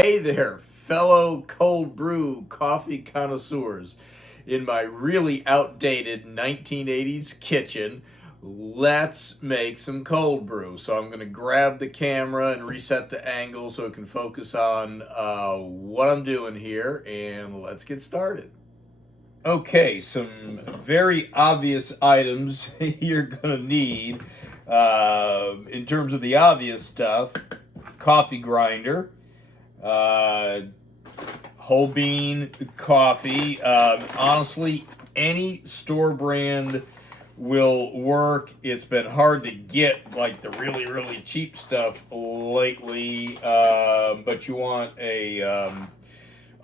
Hey there, fellow cold brew coffee connoisseurs. In my really outdated 1980s kitchen, let's make some cold brew. So I'm going to grab the camera and reset the angle so it can focus on what I'm doing here, and let's get started. Okay, some very obvious items you're going to need in terms of the obvious stuff: coffee grinder, uh, whole bean coffee. Honestly, any store brand will work. It's been hard to get like the really cheap stuff lately, but you want a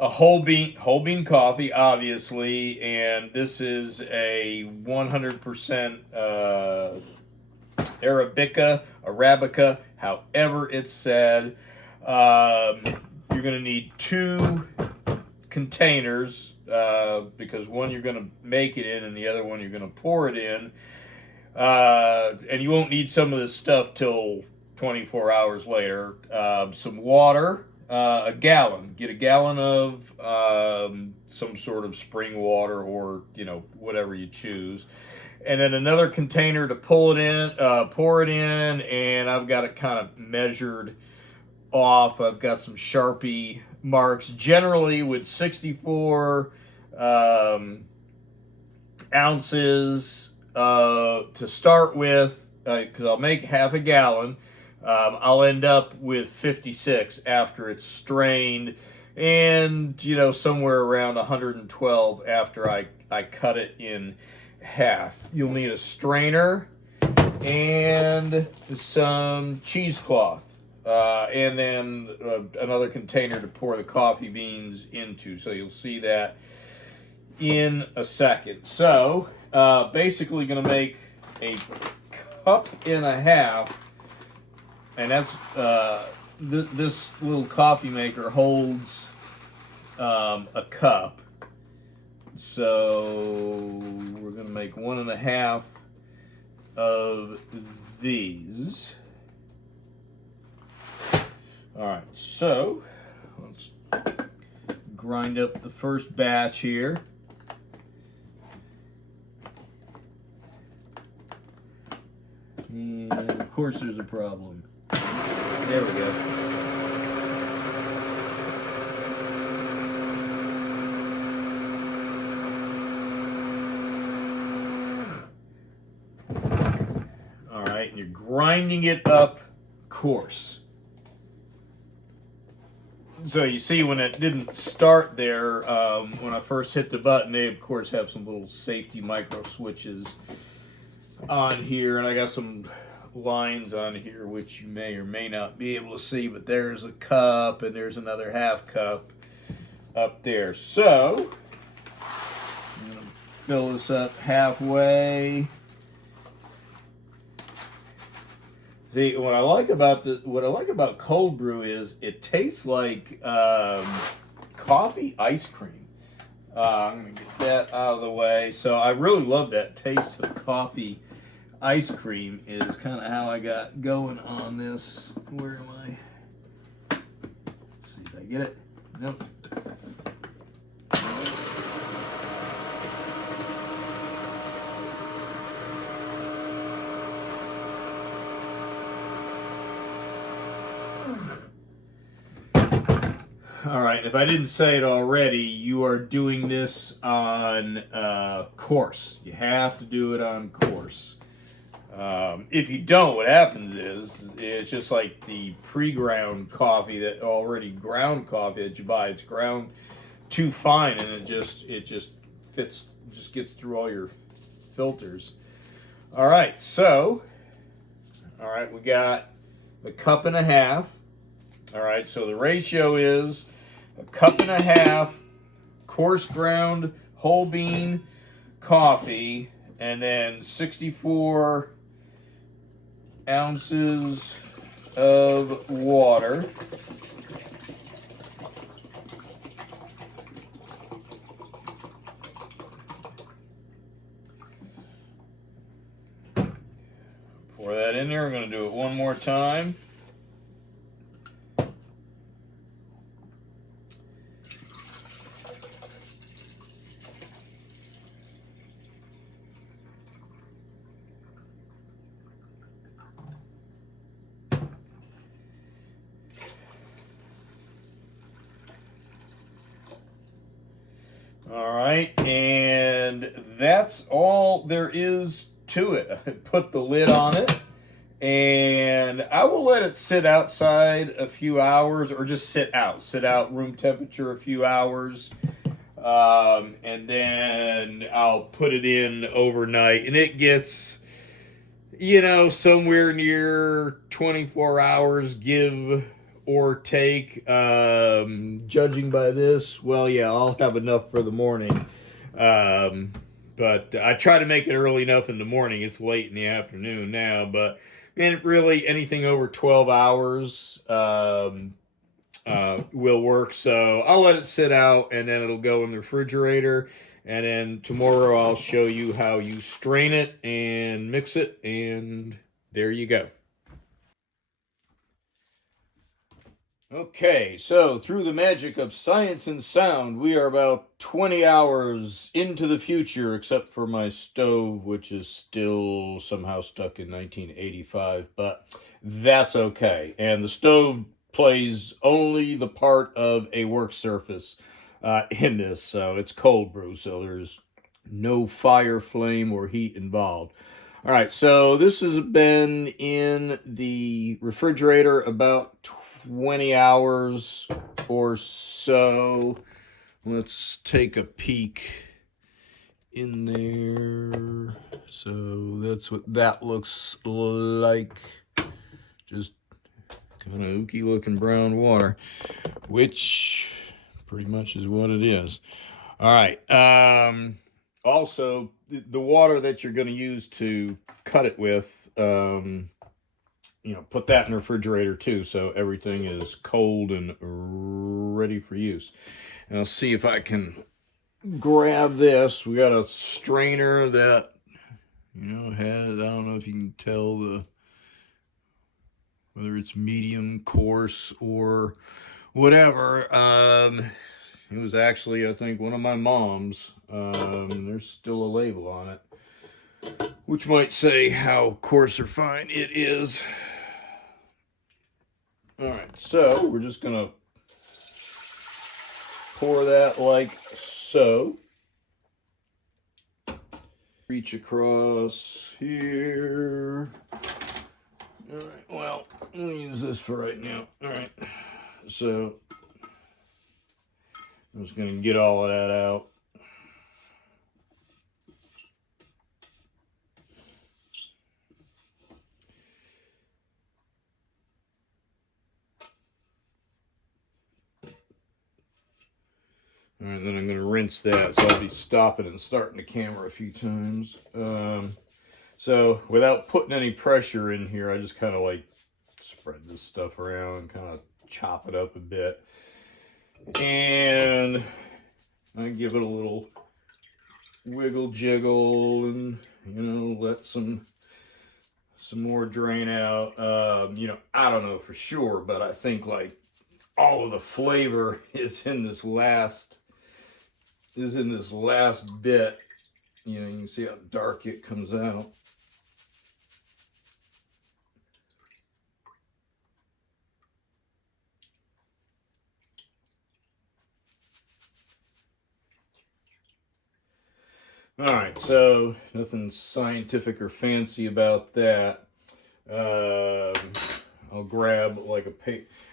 whole bean coffee, obviously, and this is a 100% Arabica, however it's said. You're going to need 2 containers because one you're going to make it in and the other one you're going to pour it in. And you won't need some of this stuff till 24 hours later. Some water, a gallon. Get a gallon of some sort of spring water or, whatever you choose. And then another container to pour it in, and I've got it kind of measured off. I've got some Sharpie marks, generally with 64 ounces to start with, because I'll make half a gallon. I'll end up with 56 after it's strained, and somewhere around 112 after I cut it in half. You'll need a strainer and some cheesecloth. And then another container to pour the coffee beans into. So you'll see that in a second. So basically going to make a cup and a half, and that's this little coffee maker holds a cup. So we're going to make 1.5 of these. All right, so let's grind up the first batch here. And of course there's a problem. There we go. All right, and you're grinding it up coarse. So you see when it didn't start there, when I first hit the button, they of course have some little safety micro switches on here, and I got some lines on here which you may or may not be able to see, but there's a cup and there's another half cup up there. So I'm going to fill this up halfway. See, what I like about cold brew is it tastes like coffee ice cream. I'm gonna get that out of the way. So I really love that taste of coffee ice cream. Is kind of how I got going on this. Where am I? Let's see if I get it. Nope. All right, if I didn't say it already, you are doing this on coarse. You have to do it on coarse. If you don't, what happens is it's just like the pre-ground coffee, that already ground coffee that you buy. It's ground too fine, and it just fits, just gets through all your filters. All right, so we got a cup and a half. All right, so the ratio is a cup and a half coarse ground whole bean coffee, and then 64 ounces of water. Pour that in there. I'm going to do it one more time. All right, and that's all there is to it. I put the lid on it, and I will let it sit outside a few hours, or just sit out room temperature a few hours. And then I'll put it in overnight, and it gets, somewhere near 24 hours, give or take. Judging by this, well, yeah, I'll have enough for the morning. But I try to make it early enough in the morning. It's late in the afternoon now, but really anything over 12 hours will work. So I'll let it sit out, and then it'll go in the refrigerator. And then tomorrow I'll show you how you strain it and mix it, and there you go. Okay, so through the magic of science and sound, we are about 20 hours into the future, except for my stove, which is still somehow stuck in 1985, but that's okay. And the stove plays only the part of a work surface in this, so it's cold brew, so there's no fire, flame, or heat involved. All right, so this has been in the refrigerator about 20 hours or so. Let's take a peek in there. So that's what that looks like. Just kind of ooky looking brown water, which pretty much is what it is. All right. Also, the water that you're going to use to cut it with, put that in the refrigerator too, so everything is cold and ready for use. And I'll see if I can grab this. We got a strainer that, has, I don't know if you can tell whether it's medium, coarse, or whatever. It was actually, I think, one of my mom's. There's still a label on it, which might say how coarse or fine it is. All right, so we're just gonna pour that like so. Reach across here. All right, well, we'll use this for right now. All right, so I'm just gonna get all of that out. All right, then I'm going to rinse that, so I'll be stopping and starting the camera a few times. So without putting any pressure in here, I just kind of like spread this stuff around and kind of chop it up a bit. And I give it a little wiggle jiggle and, let some more drain out. I don't know for sure, but I think like all of the flavor is in this last bit. You can see how dark it comes out. All right, so nothing scientific or fancy about that. I'll grab like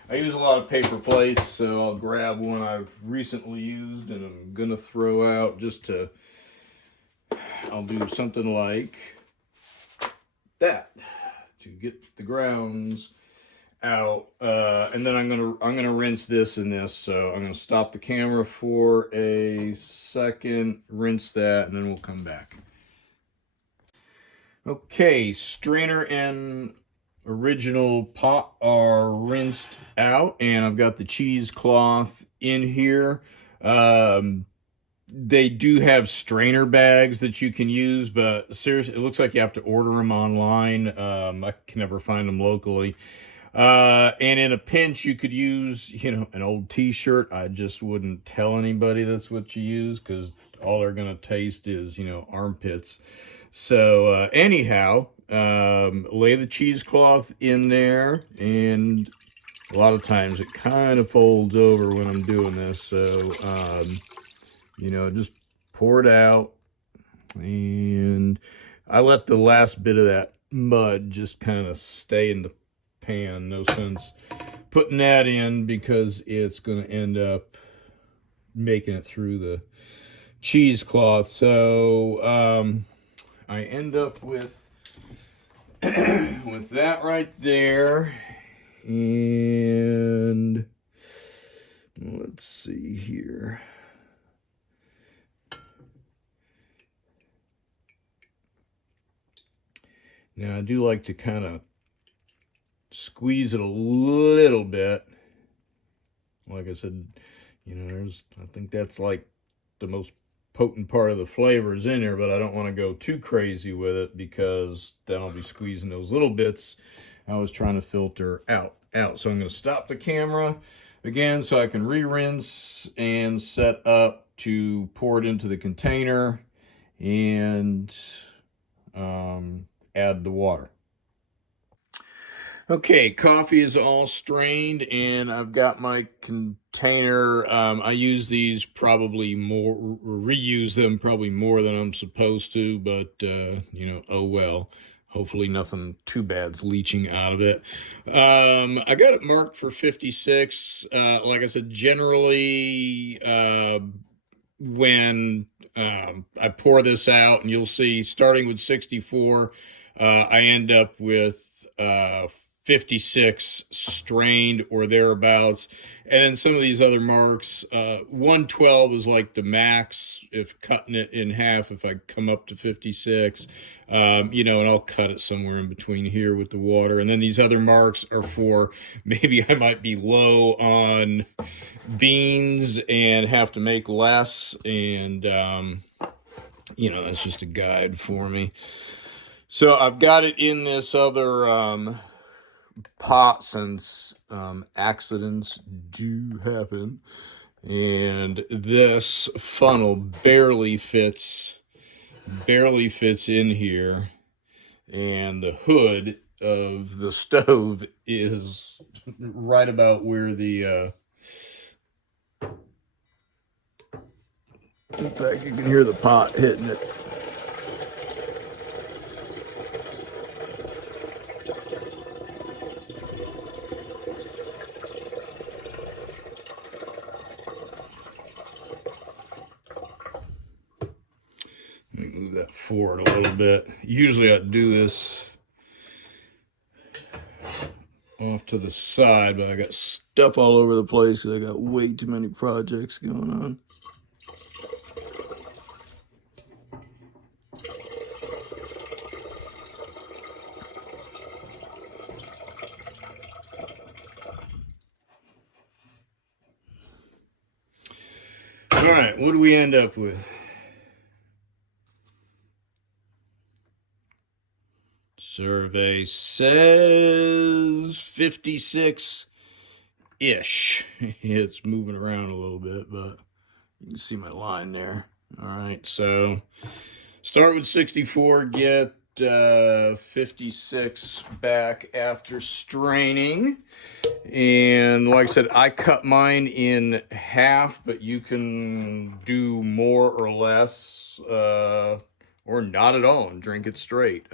I use a lot of paper plates, so I'll grab one I've recently used and I'm gonna throw out I'll do something like that to get the grounds out, and then I'm gonna rinse this and this. So I'm gonna stop the camera for a second, rinse that, and then we'll come back. Okay, strainer and original pot are rinsed out, and I've got the cheesecloth in here. They do have strainer bags that you can use, but seriously, it looks like you have to order them online. I can never find them locally. And in a pinch, you could use, an old t-shirt. I just wouldn't tell anybody that's what you use, because all they're going to taste is, armpits. So, anyhow, lay the cheesecloth in there, and a lot of times it kind of folds over when I'm doing this. So, just pour it out. And I let the last bit of that mud just kind of stay in the pan. No sense putting that in because it's going to end up making it through the cheesecloth. So I end up with with that right there. And let's see here. Now I do like to kind of squeeze it a little bit. Like I said, I think that's like the most potent part of the flavors in there, but I don't want to go too crazy with it because then I'll be squeezing those little bits I was trying to filter out. So I'm going to stop the camera again so I can re-rinse and set up to pour it into the container and add the water. Okay, coffee is all strained and I've got my container. I use these probably more, reuse them probably more than I'm supposed to, but oh well. Hopefully nothing too bad's leaching out of it. I got it marked for 56. Like I said, generally when I pour this out, and you'll see starting with 64, I end up with 56 strained or thereabouts. And then some of these other marks, 112 is like the max if cutting it in half, if I come up to 56, and I'll cut it somewhere in between here with the water. And then these other marks are for maybe I might be low on beans and have to make less. And, that's just a guide for me. So I've got it in this other pot since accidents do happen, and this funnel barely fits in here, and the hood of the stove is right about where the in fact you can hear the pot hitting it. Let me move that forward a little bit. Usually I do this off to the side, but I got stuff all over the place because I got way too many projects going on. All right, what do we end up with? Survey says 56-ish. It's moving around a little bit, but you can see my line there. All right, so start with 64, get 56 back after straining. And like I said, I cut mine in half, but you can do more or less, or not at all and drink it straight.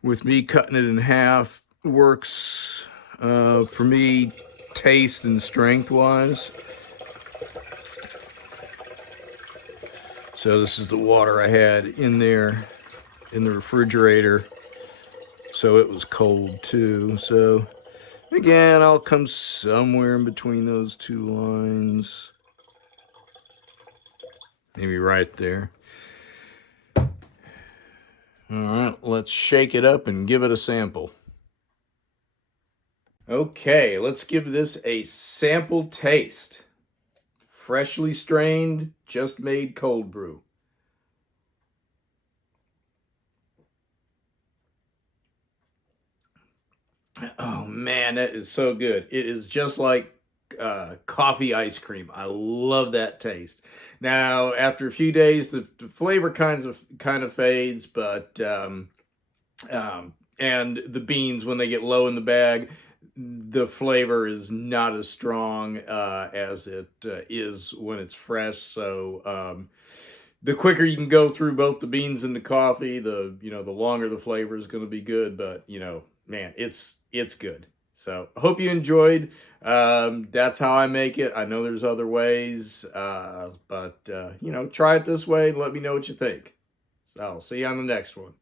With me, cutting it in half works for me, taste and strength wise. So this is the water I had in there in the refrigerator, so it was cold too. So again, I'll come somewhere in between those two lines, maybe right there. All right, let's shake it up and give it a sample. Okay, let's give this a sample taste. Freshly strained, just made cold brew. Oh man, that is so good. It is just like coffee ice cream. I love that taste. Now, after a few days, the flavor kind of fades, but and the beans, when they get low in the bag, the flavor is not as strong as it is when it's fresh. So the quicker you can go through both the beans and the coffee, the longer the flavor is going to be good. But man, it's good. So I hope you enjoyed. That's how I make it. I know there's other ways, but try it this way and let me know what you think. So I'll see you on the next one.